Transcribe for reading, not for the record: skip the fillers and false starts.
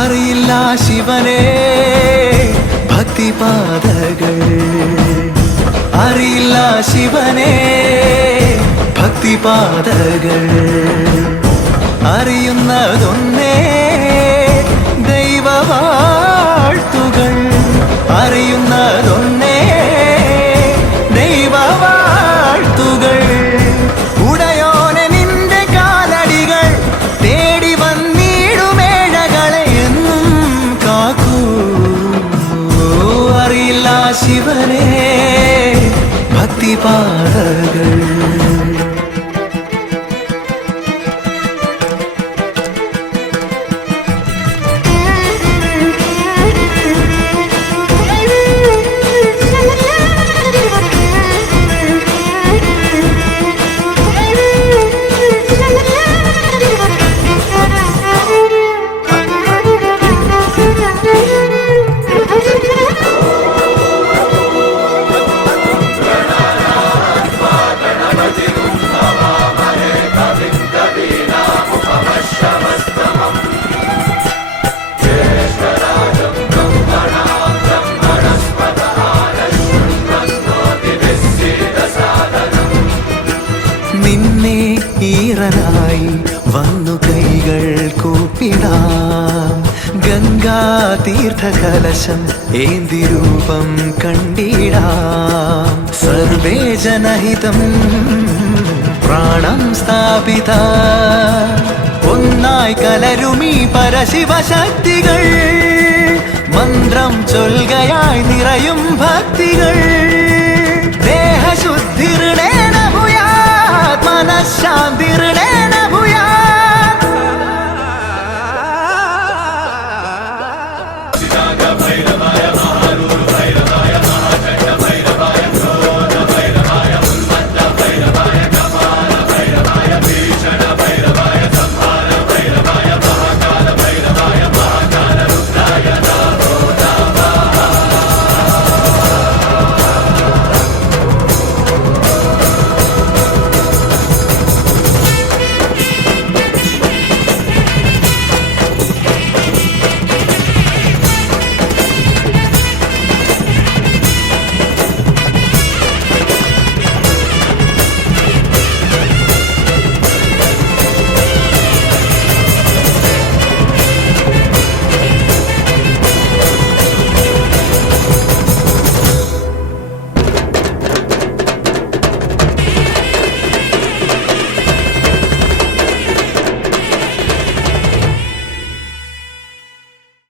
അറിയില്ല ശിവനെ ഭക്തിപാതകൾ, അറിയില്ല ശിവനെ ഭക്തിപാതകൾ. അറിയുന്നതൊന്നേ ദൈവവാഴ്ത്തുകൾ, അറിയുന്നതൊന്നേ ദൈവവാഴ്ത്തുകൾ. ഉടയോനെ നിന്റെ കാലടികൾ തേടി വന്നിടുമേഴകളെ എന്നും കാക്കൂ. അറിയില്ല ശിവനെ ഭക്തിപാതകൾ. നിന്നെ ഈറനായി വന്നു കൈകൾ കൂപ്പിടാം, ഗംഗാ തീർത്ഥകലശം ഏന്തി രൂപം കണ്ടിടാം. സർവേ ജനഹിതം പ്രാണം സ്ഥാപിത, ഒന്നായി കലരുമീ പരശിവശക്തികൾ. മന്ത്രം ചൊൽകയായി നിറയും ഭക്തികൾ. ദേഹശുദ്ധിർണേന ഭൂയാത് മനഃശാന്തിർണേന ഭൂയാത്. ഭൈരവായ